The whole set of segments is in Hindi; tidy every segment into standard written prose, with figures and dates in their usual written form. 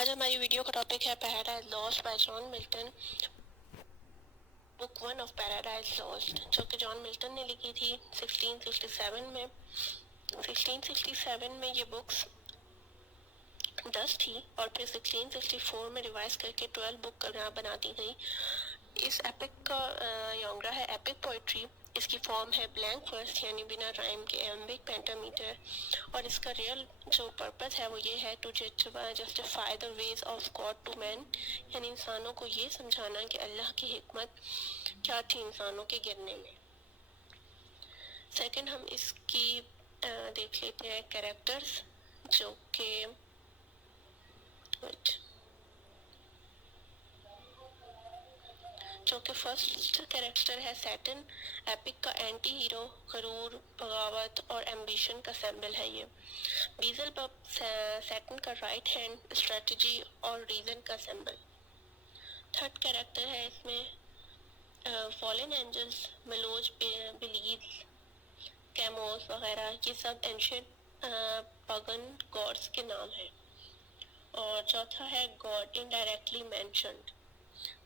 आज हमारी वीडियो का टॉपिक है paradise lost by John Milton, book 1 of paradise lost, जो कि जॉन मिल्टन ने लिखी थी 1667 में। 1667 में ये बुक्स 10 थी और फिर 1664 में रिवाइज करके 12 बुक बना दी गई। इस एपिक का यॉन्ग्रा है एपिक पोइट्री। इसकी फॉर्म है ब्लैंक वर्स यानी बिना राइम के एम्बिक पेंटामीटर, और इसका रियल जो पर्पस है वो ये है to justify the ways of God to man, यानी इंसानों को ये समझाना कि अल्लाह की हिकमत क्या थी इंसानों के गिरने में। सेकंड हम इसकी देख लेते हैं कैरेक्टर्स, जो कि फर्स्ट कैरेक्टर है सैटन, एपिक का एंटी हीरो, गरूर, बगावत और एम्बिशन का सिंबल है ये। बीज़लबब सैटन का राइट हैंड, स्ट्रेटजी और रीजन का सिंबल। थर्ड कैरेक्टर है इसमें फॉलन एंजल्स, मेलोज, बिलीज, कैमोस वगैरह, ये सब एंशिएंट पगन गॉड्स के नाम हैं। और चौथा है गॉड इनडायरेक्टली मेंशन्ड,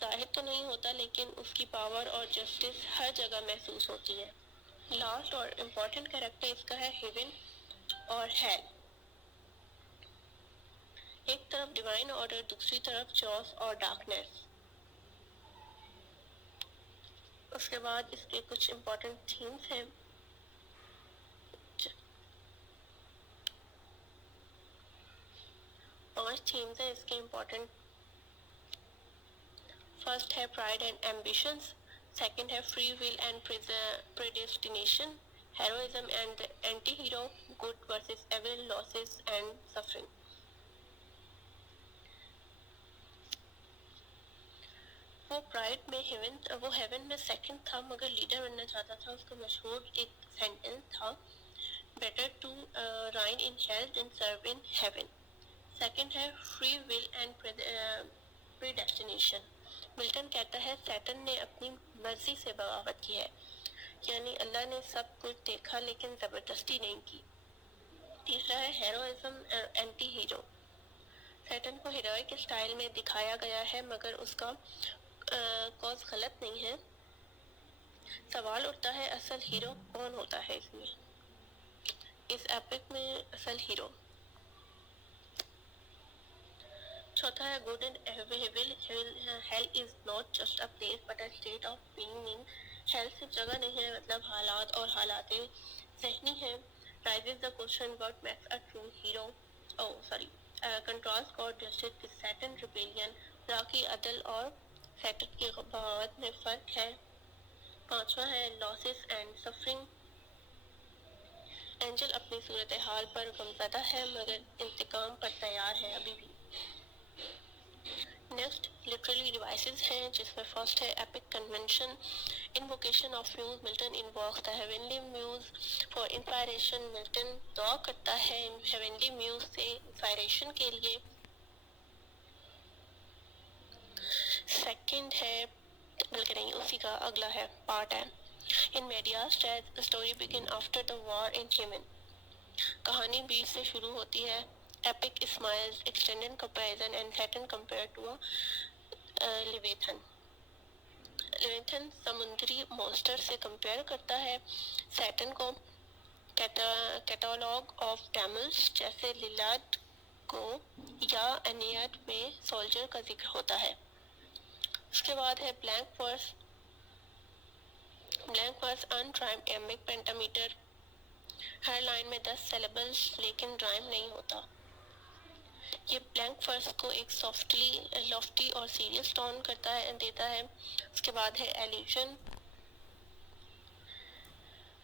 जाहिर तो नहीं होता लेकिन उसकी पावर और जस्टिस हर जगह महसूस होती है। लास्ट और इम्पोर्टेंट कैरेक्टर इसका है हेवन और हेल। एक तरफ डिवाइन ऑर्डर, दूसरी तरफ जॉस और डार्कनेस। उसके बाद इसके कुछ इम्पोर्टेंट थीम्स हैं। पांच थीम्स हैं इसके इम्पोर्टेंट। फर्स्ट है प्राइड एंड एम्बिशंस, सेकंड है free will and predestination, heroism and anti hero, good versus evil, losses and suffering. वो प्राइड में हेवन में सेकंड था मगर लीडर बनना चाहता था। उसका मशहूर एक सेंटेंस था, better to reign in hell than serve in heaven. Second है free will and predestination. Milton कहता है सैटन ने अपनी मर्जी से बगावत की है, यानी अल्लाह ने सब कुछ देखा लेकिन जबरदस्ती नहीं की। तीसरा है हेरोइज्म एंटी हीरो। सैटन को हीरोइक स्टाइल में दिखाया गया है मगर उसका कॉज गलत नहीं है। सवाल उठता है असल हीरो कौन होता है इसमें, इस एपिक में असल हीरो। चौथा है good and evil. Hell is not just a place but a state of being. Hell सिर्फ जगह नहीं है, मतलब हालात और हालातें ज़हनी है। Raises the question what makes a true hero. Contrast God justice with Satan rebellion. खुदा की अदल और सैटन की बगावत में फ़र्क है। पांचवा है लॉसेस एंड सफरिंग। एंजल अपनी सूरत हाल पर गमज़दा है मगर इंतकाम पर तैयार है अभी भी। नेक्स्ट लिटरेरी डिवाइसेस हैं, जिसमें फर्स्ट है epic convention, invocation of muse. Milton invokes the heavenly muse for inspiration. Milton दुआ करता है हेवनली म्यूज से इंस्पायरेशन के लिए। सेकंड है, बल्कि नहीं उसी का अगला है पार्ट है, in medias the story begin after the war in Yemen. कहानी बीच से शुरू होती है। Epic smiles, extended comparison and Saturn compared to a Leviathan. Leviathan समुद्री मॉन्स्टर से कंपेयर करता है सैटन को। कैटलॉग ऑफ कैमल्स जैसे लिलाद को या एनियाड में सोल्जर का जिक्र होता है। उसके बाद है ब्लैंक वर्स अनराइम्ड एम्बिक पेंटामीटर। हर लाइन में 10 सिलेबल्स लेकिन राइम नहीं होता। ये ब्लैंक वर्स को एक लॉफ्टी और सीरियस टोन देता है। उसके बाद है एल्यूजन।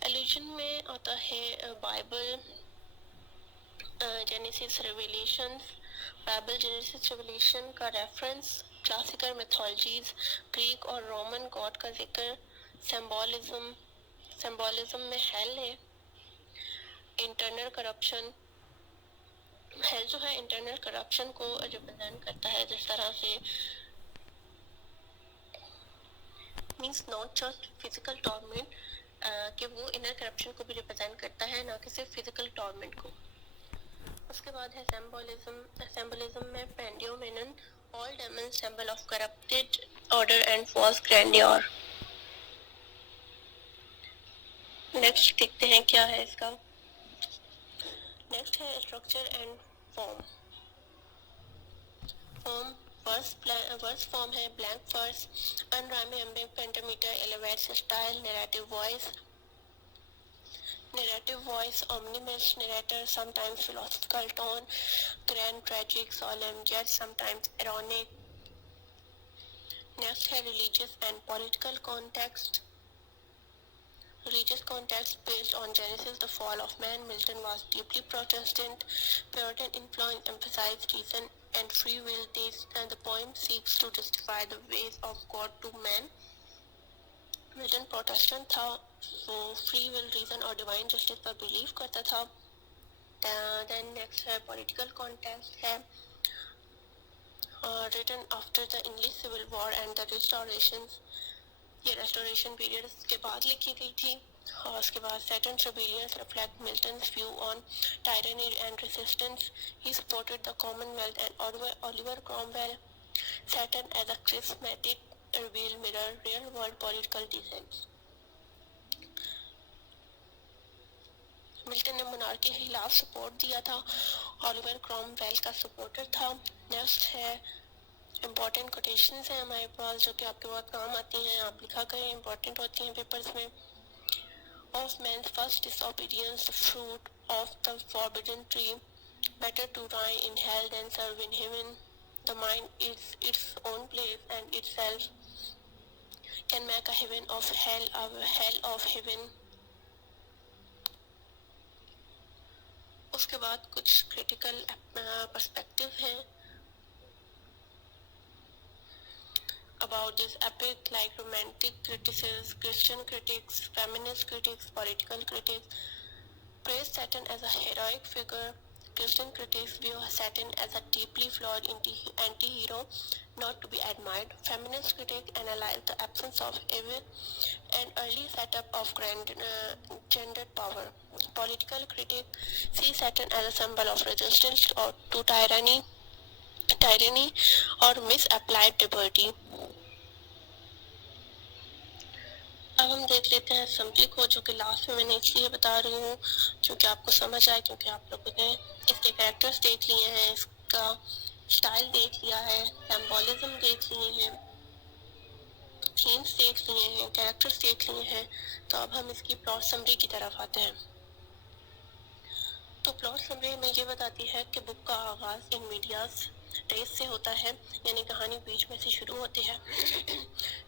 एल्यूजन में आता है बाइबल, जेनेसिस रेवलेशन का रेफरेंस, क्लासिकल मैथोलॉजीज, ग्रीक और रोमन गॉड का जिक्र, सिंबोलिज्म में हेल है, इंटरनल करप्शन। हेल जो है इंटरनल करप्शन को रिप्रेजेंट करता है, जिस तरह से means not just physical torment, कि वो इनर करप्शन को भी रिप्रेजेंट करता है, ना कि सिर्फ फिजिकल टॉर्मेंट को। उसके बाद है सिंबोलिज्म में Pindiomenon, all demons symbol of corrupted order and false grandeur. Next देखते हैं क्या है इसका. नेक्स्ट है structure and form. Form verse form है blank verse, unrhyming pentameter, elevates style, narrative voice, omnibus narrator, sometimes philosophical tone, grand, tragic, solemn, yet sometimes ironic. Next है religious and political context. Religious context based on Genesis, the fall of man. Milton was deeply Protestant. Puritan influence emphasized reason and free will. The poem seeks to justify the ways of God to man. Milton Protestant था, so free will, reason और divine justice पर believe करता था. Then next है political context है written after the English Civil War and the Restorations. ये restoration period के बाद लिखी गई थी. और उसके बाद Saturn's rebellions reflect Milton's view on tyranny and resistance. He supported the Commonwealth and Oliver Cromwell. Saturn as a charismatic reveal mirror real world political dissent. Milton ने मोनार्की के खिलाफ सपोर्ट दिया था. ऑलिवर क्रॉमवेल का सपोर्टर था. नेक्स्ट है इम्पोर्टेंट कोटेशंस हैं हमारे पास जो कि आपके बहुत काम आती हैं. आप लिखा करें, इम्पोर्टेंट होती हैं पेपर्स में. Of man's first disobedience, the fruit of the forbidden tree, better to die in hell than serve in heaven. The mind is its own place and itself can make a heaven of hell, a hell of heaven. उसके बाद कुछ क्रिटिकल पर्सपेक्टिव हैं about this epic, like romantic critics, Christian critics, feminist critics, political critics praise Saturn as a heroic figure. Christian critics view Saturn as a deeply flawed anti-hero, not to be admired. Feminist critics analyze the absence of evil and early setup of gendered power. Political critics see Saturn as a symbol of resistance to tyranny और misapplied liberty. अब हम देख लेते हैं असेंबली को, जो कि लास्ट में मैंने इसलिए बता रही हूँ क्योंकि आपको समझ आए, क्योंकि आप लोगों ने इसके कैरेक्टर्स देख लिए हैं, इसका स्टाइल देख लिया है, सिंबोलिज्म देख लिए हैं, थीम्स देख लिए हैं, कैरेक्टर्स देख लिए हैं. तो अब हम इसकी प्लॉट समरी की तरफ आते हैं. तो प्लॉट समरी में ये बताती है कि बुक का आगाज़ इन मीडियाज रेस से होता है, यानी कहानी बीच में से शुरू होती है.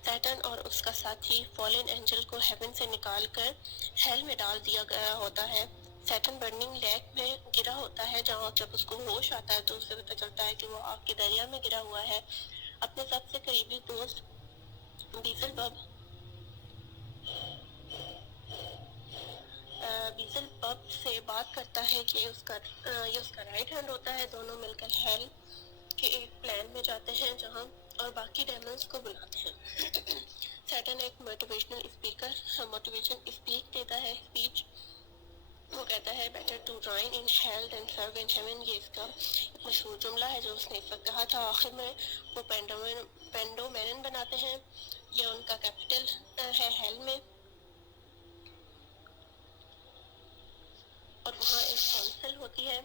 सैटर्न और उसका साथी फॉलन एंजल को हेवन से निकालकर हेल में डाल दिया गया होता है. सैटर्न बर्निंग लेक में गिरा होता है, जहाँ जब उसको होश आता है तो उसे पता चलता है कि वो आग के दरिया में गिरा हुआ है. अपने सबसे करीबी दोस्त बीजलबब से बात करता है कि ये उसका राइट हैंड होता है. दोनों मिलकर हेल के एक प्लान में जाते हैं जहां और बाकी डेमन्स को बुलाते हैं. सैटर्न एक मोटिवेशन स्पीच देता है. स्पीच वो कहता है better to join in hell than serve in heaven. ये इसका मशहूर जुमला है जो उसने इस वक्त कहा था. आखिर में वो पेंडोमेनन बनाते हैं. ये उनका कैपिटल है हेल में, और वहाँ एक काउंसिल होती है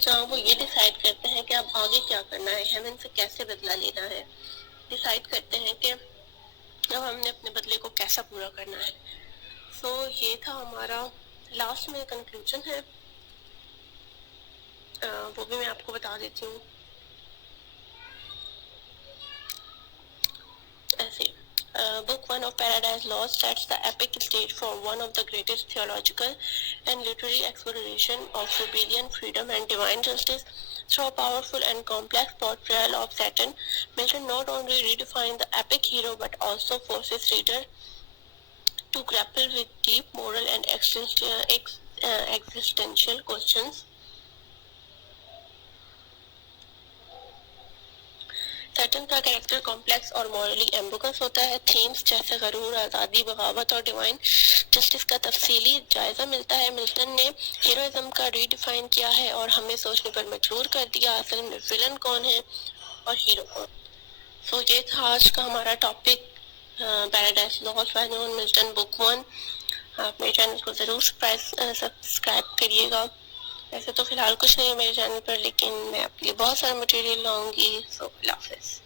जहाँ वो ये डिसाइड करते हैं कि अब आगे क्या करना है, हेवन से कैसे बदला लेना है. डिसाइड करते हैं कि अब हमने अपने बदले को कैसा पूरा करना है. सो ये था हमारा लास्ट में कंक्लूजन है, वो भी मैं आपको बता देती हूँ ऐसे. Book 1 of Paradise Lost sets the epic stage for one of the greatest theological and literary exploration of rebellion, freedom, and divine justice. Through a powerful and complex portrayal of Saturn, Milton not only redefined the epic hero but also forces reader to grapple with deep moral and existential questions. Saturn का कैरेक्टर कॉम्प्लेक्स और मॉरली एम्बिगस होता है. थीम्स जैसे गरूर, आज़ादी, बगावत और डिवाइन जस्टिस का तफसीली जायज़ा मिलता है। मिल्टन ने हीरोइज्म का रीडिफाइन किया है और हमें सोचने पर मजबूर कर दिया असल में विलन कौन है और हीरो कौन। सो ये था आज का हमारा topic, paradise lost by John Milton, book 1। आप मेरे चैनल को ज़रूर सब्सक्राइब करिएगा। वैसे तो फ़िलहाल कुछ नहीं है मेरे चैनल पर, लेकिन मैं आपके लिए बहुत सारा मटेरियल लाऊंगी। सो अल्लाह हाफ़िज़।